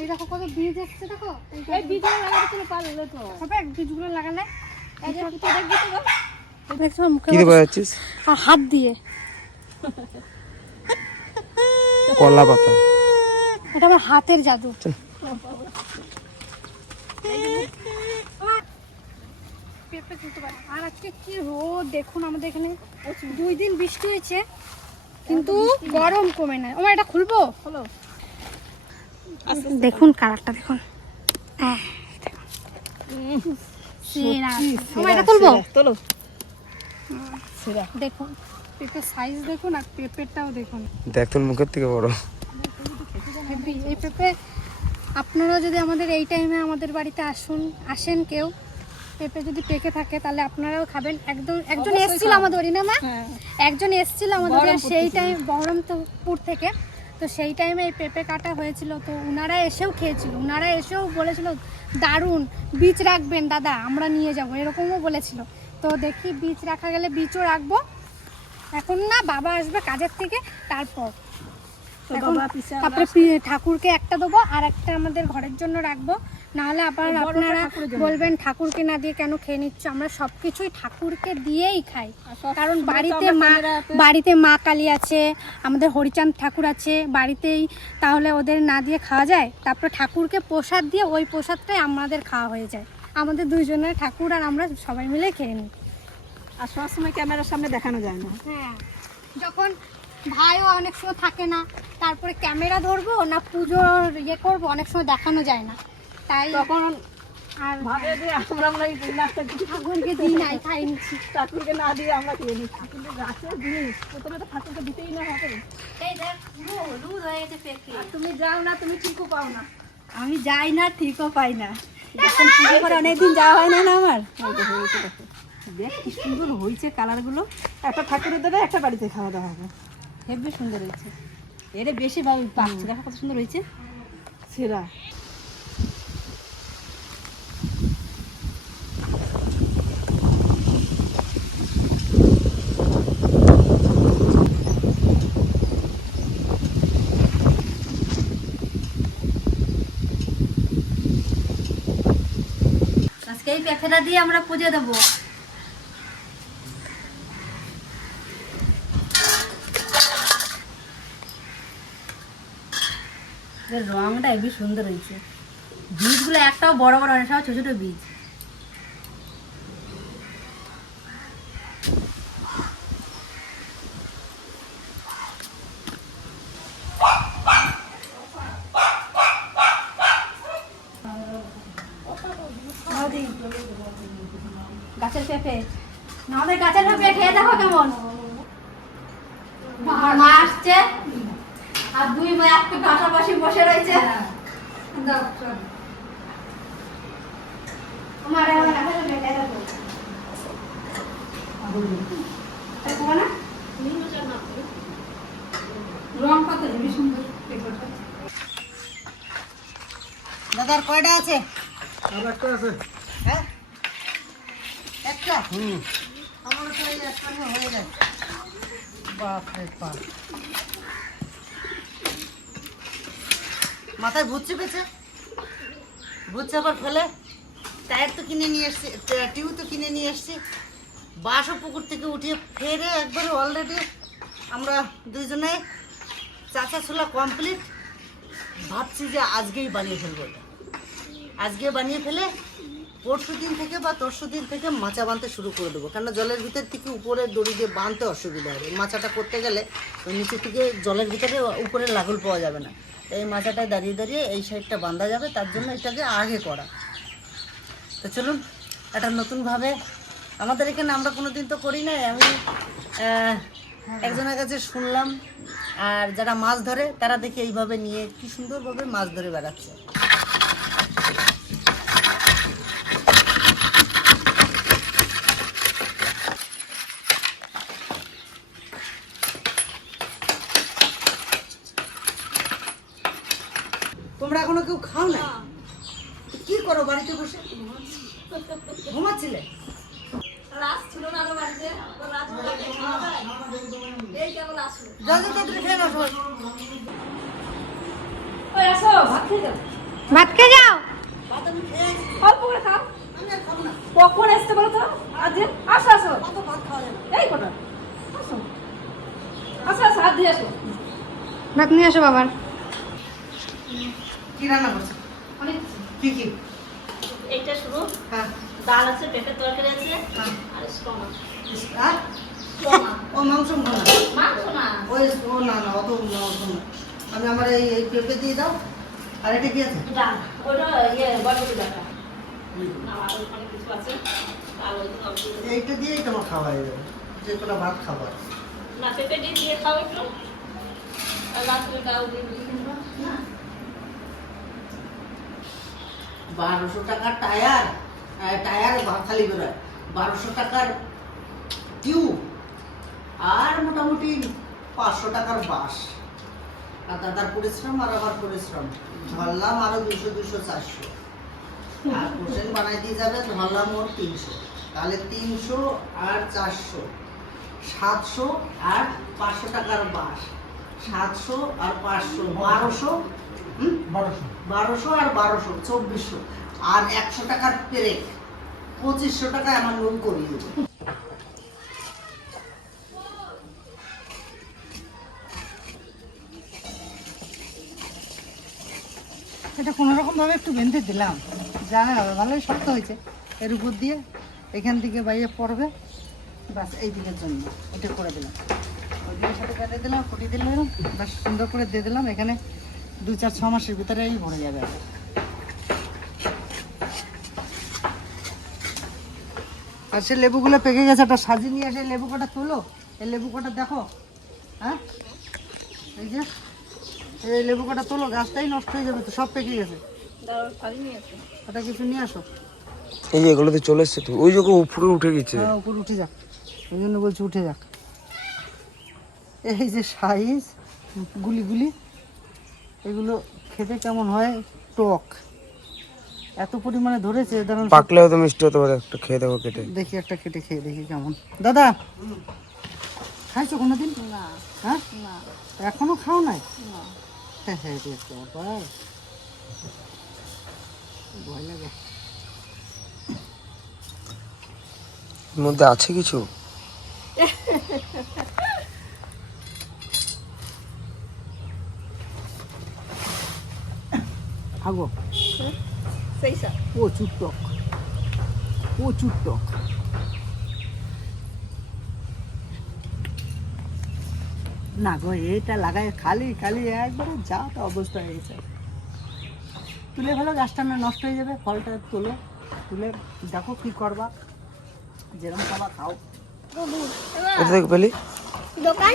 এই দেখো কত বীজ এসছে দেখো। এই বীজগুলো লাগাতে তো পারলে তো। হবে বীজগুলো লাগালে। এই যে দেখবি তো দেখছ মুখে কি দিয়ে আর হাত দিয়ে। কলা পাতা। এটা আমার হাতের জাদু। পেঁপে তুলতে পারে। আর আজকে কি রোদ দেখুন আমাদের এখানে। দুই দিন বৃষ্টি হয়েছে। কিন্তু গরম কমে না। ওমা এটা খুলবো? হলো দেখুন কালারটা দেখুন। আহ, দেখুন। সেরা। ওমা, এটা তুলবো? তোলো। সেরা। দেখুন পেঁপের সাইজ দেখুন আর পেঁপেরটাও দেখুন। দেখ তোর মুখের থেকে বড়। এই পেঁপে আপনারাও যদি আমাদের এই টাইমে আমাদের বাড়িতে আসুন আসেন কেউ পেঁপে যদি পেকে থাকে তাহলে আপনারাও খাবেন। একদম একজন এসেছিল আমাদের না মা? হ্যাঁ। একজন এসেছিল আমাদের সেই টাইম বহরমপুর থেকে। তো সেই টাইমে এই পেঁপে কাটা হয়েছিল। তো উনারা এসেও খেয়েছিল। উনারা এসেও বলেছিল দারুণ বীজ রাখবেন দাদা আমরা নিয়ে যাব। এরকমও বলেছিল। তো দেখি বীজ রাখা গেলে বীজও রাখব। এখন না বাবা আসবে কাজের থেকে তারপর। তারপরে ঠাকুরকে একটা দেবো আর একটা আমাদের ঘরের জন্য রাখব। নাহলে আবার আপনারা বলবেন ঠাকুরকে না দিয়ে কেন খেয়ে নিচ্ছ? আমরা সব কিছুই ঠাকুরকে দিয়েই খাই। কারণ বাড়িতে মা বাড়িতে মা কালী আছে আমাদের হরিচাঁদ ঠাকুর আছে বাড়িতেই তাহলে ওদের না দিয়ে খাওয়া যায়? তারপরে ঠাকুরকে প্রসাদ দিয়ে ওই প্রসাদটাই আমাদের খাওয়া হয়ে যায়। আমাদের দুইজনের ঠাকুর আর আমরা সবাই মিলে খেয়ে নিই। আর সবসময় ক্যামেরার সামনে দেখানো যায় না। হ্যাঁ। যখন ভাইও অনেক সময় থাকে না তারপরে ক্যামেরা ধরবো না পুজোর ইয়ে করব অনেক সময় দেখানো যায় না। তাই তখন আর ভাবে যে আমরা আমরা এই নাচটা কিছু ঠাকুরকে দিই নাই খাই নিচ্ছি ঠাকুরকে না দিয়ে আমরা খেয়ে নিচ্ছি কিন্তু গাছের জিনিস প্রথমে তো ঠাকুরকে দিতেই না হবে। আর তুমি যাও না তুমি ঠিকও পাও না। আমি যাই না ঠিকও পাই না। যখন পুজো করে অনেকদিন যাওয়া হয় না না আমার? দেখো, কি সুন্দর হয়েছে কালারগুলো। একটা ঠাকুরের দেবে একটা বাড়িতে খাওয়া দাওয়া হবে। হেবি সুন্দর হয়েছে। এর বেশি ভাবে পাকছে দেখো কত সুন্দর হয়েছে। সেরা আজকে এই পেঁপেটা দিয়ে আমরা পুজো দেবো। রংটা হেবি সুন্দর হয়েছে। বীজগুলো একটাও বড় বড় অনেক সব ছোট ছোট বীজ। গাছের পেঁপে। না, আমাদের গাছের পেঁপে খেয়ে দেখো কেমন। আমার মা আসছে। আর দুই মা একটু পাশাপাশি বসে রয়েছে। আমার গাছের পেঁপে দেখো। দেখো না? রং কত? হেবি সুন্দর দাদার কয়টা আছে। একটা আমার তো এই একটা হয়ে যায়। বাপরে বাপ। মাথায় ভূত চেপেছে ভূত চাপার ফেলে। টায়ার তো কিনে নিয়ে এসছি টিউ তো কিনে নিয়ে এসছি। বাসও পুকুর থেকে উঠিয়ে ফেরে একবারে অলরেডি আমরা দুইজনে চাচা ছোলা কমপ্লিট ভাবছি যে আজকেই বানিয়ে ফেলব আজকে বানিয়ে ফেলে পরশু দিন থেকে বা তরশু দিন থেকে মাচা বাঁধতে শুরু করে দেবো। কেননা জলের ভিতর থেকে উপরে দড়ি দিয়ে বাঁধতে অসুবিধা হবে। মাচাটা করতে গেলে নিচে থেকে জলের ভিতরে উপরে লাগুল পাওয়া যাবে না। এই মাচাটায় দাঁড়িয়ে দাঁড়িয়ে এই সাইডটা বাঁধা যাবে, তার জন্য এটাকে আগে করা। তো চলুন, একটা নতুনভাবে আমাদের এখানে আমরা কোনো দিন তো করি না আমি একজনের কাছে শুনলাম, আর যারা মাছ ধরে তারা দেখি এইভাবে নিয়ে কি সুন্দরভাবে মাছ ধরে বেড়াচ্ছে। এখনও কেউ খাও না কি করো বাড়িতে বসে? ঘুমাচ্ছিলে? ভাত খেয়ে যাও। ভাত খেয়ে যাও? ভাত আমি খেয়েছি অল্প করে খাও। কখন আসতে বলো তো? আজ আসো আসো। কত ভাত খাওয়া যাবে। এই কটা? আসো। আসো আসো হাত দিয়ে আসো। ভাত নিয়ে আসো বাবার। কি রান্না করছ? অনেক কি কি? এইটা শুরু হ্যাঁ। ডাল আছে পেঁপের তরকারি আছে হ্যাঁ। আর স্টমা। আর? ও মাংস না? মাংস না। ওই ও না না অত মাংস না। আমি আমার এই এই পেঁপে দিয়ে দাও। আর এটা কি আছে? ডাল। ওটা ইয়ে আছে। ডাল এইটা দিয়েই তোমার খাওয়া হয়ে যাবে। যে কোনো ভাত খাবার। না পেঁপে দিয়ে দিয়ে খাও একটু। আর রাত্রে ডাল দিয়ে দিয়ে না। বারোশো টাকার টায়ার টায়ার খালি বেরোয়। বারোশো টাকার টিউব আর মোটামুটি পাঁচশো টাকার বাস। আর দাদার পরিশ্রম আর আমার পরিশ্রম। ধরলাম আরও দুশো দুশো, চারশো। আর পোষণ বানাই দিয়ে যাবে, ধরলাম ওর তিনশো। তাহলে তিনশো আর চারশো। সাতশো আর পাঁচশো টাকার বাস। সাতশো আর পাঁচশো। বারোশো? হুম? বারোশো। আর বারোশো, চব্বিশশো। আর একশো টাকার পেরেক। পঁচিশশো টাকায় আমার নুন করিয়ে দেবে। এটা কোনো রকমভাবে একটু বেঁধে দিলাম। যা হবে, ভালোই শক্ত হয়েছে। এর উপর দিয়ে এখান থেকে বাইরে পড়বে। বাস এই দিকের জন্য এটা করে দিলাম। ওই দিকের সাথে কেটে দিলাম ফুটি দিলাম, ব্যাস, সুন্দর করে দিয়ে দিলাম। এখানে দু চার ছ মাসের ভিতরেই ভরে যাবে। আর সে লেবুগুলো পেকে গেছে একটা সাজিয়ে নিয়ে এসে লেবু কটা তোলো। এই লেবু কটা দেখো হ্যাঁ? এই যে এই লেবু কটা তোলো গাছটাই নষ্ট হয়ে যাবে তো সব পেকে গেছে। আসো ওটা কিছু নিয়ে আসো। এই যে এগুলোতে চলে এসছে তো ওই জায়গা উপরে উঠে গেছে। হ্যাঁ উপরে উঠে যাক। ওই জন্য বলছি উঠে যাক। এই যে সাইজ গুলি গুলি। এগুলো খেতে কেমন হয়? টক। এত পরিমাণে ধরেছে ধরুন পাকলে হয়তো মিষ্টি হতে পারে একটা খেয়ে দেবো কেটে। দেখি একটা কেটে খেয়ে দেখি কেমন। দাদা খাইছো কোনোদিন? না। হ্যাঁ? না। এখনও খাও নাই? না। হ্যাঁ হ্যাঁ ব্যাপার। ভয় লাগে। মধ্যে আছে কিছু? আগো। প্রচুর টক। প্রচুর টক। না গো এটা লাগায় খালি খালি একবারে যা তা অবস্থা হয়ে গেছে। তুলে ভালো গাছটা না নষ্ট হয়ে যাবে ফলটা তুলো। তুলে দেখো কি করবা। যেরকম খাবা খাও। কোথা থেকে পেলি। দোকান?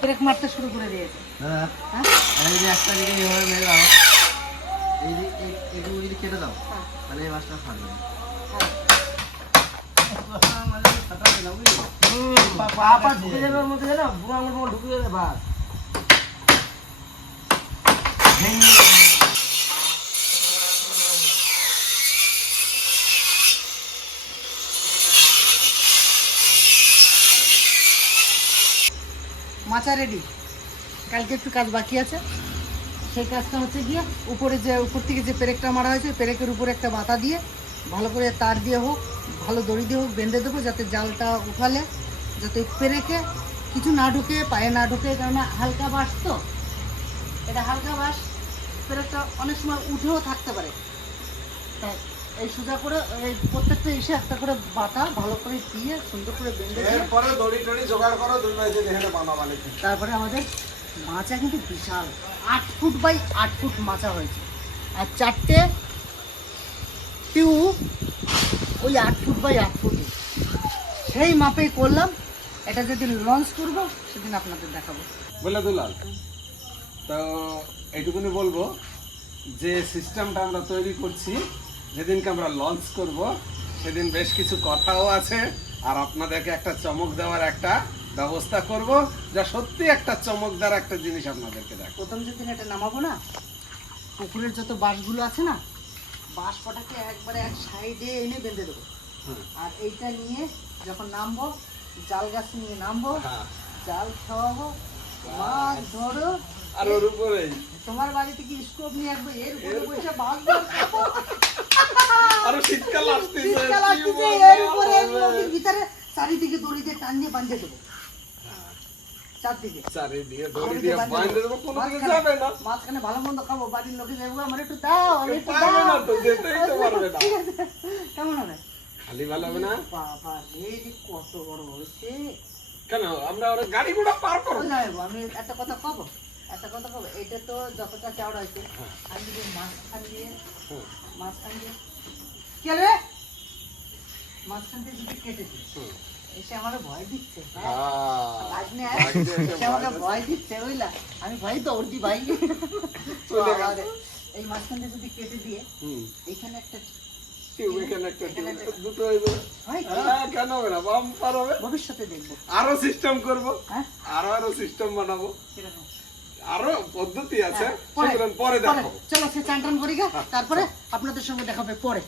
ব্রেক মারতে শুরু করে দিয়েছে। হ্যাঁ হ্যাঁ। আমি যদি একটা দিকে এইভাবে মেরে দাও এই দিক এইটুকু যদি কেটে দাও তাহলে এই মাছটা ফাটবে। না মানে ফাটাবে না বুঝলি পা পা ঢুকে যাবে ওর মধ্যে জানো? বুড়ো আঙুল ঢুকে যাবে বাস। মাচা রেডি কালকে একটু কাজ বাকি আছে। সেই কাজটা হচ্ছে গিয়ে উপরে যে, উপর থেকে যে পেরেকটা মারা হয়েছে পেরেকের উপরে একটা বাতা দিয়ে ভালো করে তার দিয়ে হোক, ভালো দড়ি দিয়ে হোক, বেঁধে দেবো যাতে জালটা উঠালে, যাতে পেরেকে কিছু না ঢুকে, পায়ে না ঢুকে, কেননা হালকা বাস তো। এটা হালকা বাস পেরেকটা অনেক সময় উঠেও থাকতে পারে। তাই এই সোজা করে এই প্রত্যেকটা এসে একটা করে বাতা ভালো করে দিয়ে সুন্দর করে বেঁধে এরপরে দড়ি টড়ি জোগাড় করো দুই মাঝে দেখে বানা বানিতে তারপরে আমাদের মাচা কিন্তু বিশাল। আট ফুট বাই আট ফুট মাচা হয়েছে। আর চারটে টিউ ওই আট ফুট বাই আট ফুট। সেই মাপেই করলাম। এটা যেদিন লঞ্চ করব সেদিন আপনাদের দেখাবো। বলে দুলাল তো এইটুকুনি বলব যে সিস্টেমটা আমরা তৈরি করছি যেদিনকে আমরা লঞ্চ করব সেদিন বেশ কিছু কথাও আছে আর আপনাদেরকে একটা চমক দেওয়ার একটা ব্যবস্থা করব যা সত্যি একটা চমকদার একটা জিনিস আপনাদেরকে দেখ প্রথম যেদিন এটা নামাবো না পুকুরের যত বাঁশগুলো আছে না বাঁশ কটাকে একবারে এক সাইডে এনে বেঁধে দেবো। আর এইটা নিয়ে যখন নামবো জাল গাছ নিয়ে নামবো জাল খাওয়াবো মাছ ধরো আর ওর উপরে তোমার বাড়িতে কি স্টোভ নিয়ে আসব এর উপরে। বসে বাঁশ ধরবো। আরও শীতকাল আসতেছে শীতকাল আসতেছে, এর উপরে এই ভিতরে চারিদিকে দড়ি দিয়ে টান দিয়ে বাঁধে দেবো। চারদিকে। চারিদিকে দড়ি দিয়ে বাঁধে দেবো। কোনো দিকে যাবে না। মাঝখানে ভালো মন্দ খাব বাড়ির লোকে যাব আমার একটু দাও আমি একটু পারবে না তো যেতেই তো পারবে না। কেমন হবে? খালি ভালো হবে না? বাবা রে কত বড় হয়েছে। কেন আমরা ওরা গাড়ি ঘোড়া পার করব? ও আমি একটা কথা কব একটা কথা কব এটা তো যতটা চওড়া হয়েছে আমি যদি মাঝখান দিয়ে হুম। মাঝখান দিয়ে কে রে? মাঝখান দিয়ে যদি কেটে হুম। এসে আমার ভয় দিচ্ছে হ্যাঁ? হ্যাঁ। এসে আমাকে ভয় দিচ্ছে বুঝলা? আমি ভয় দৌড় দি ভাই এই মাঝখান দিয়ে যদি কেটে দিয়ে এখানে একটা হয়? হ্যাঁ, ভবিষ্যতে দেখব। আরও সিস্টেম করব। হ্যাঁ? আরও আরও সিস্টেম বানাবো। আরও পদ্ধতি আছে। হ্যাঁ, পরে। দেখাবো। চলো সে চান টান করি তারপরে আপনাদের সঙ্গে দেখাবে পরে।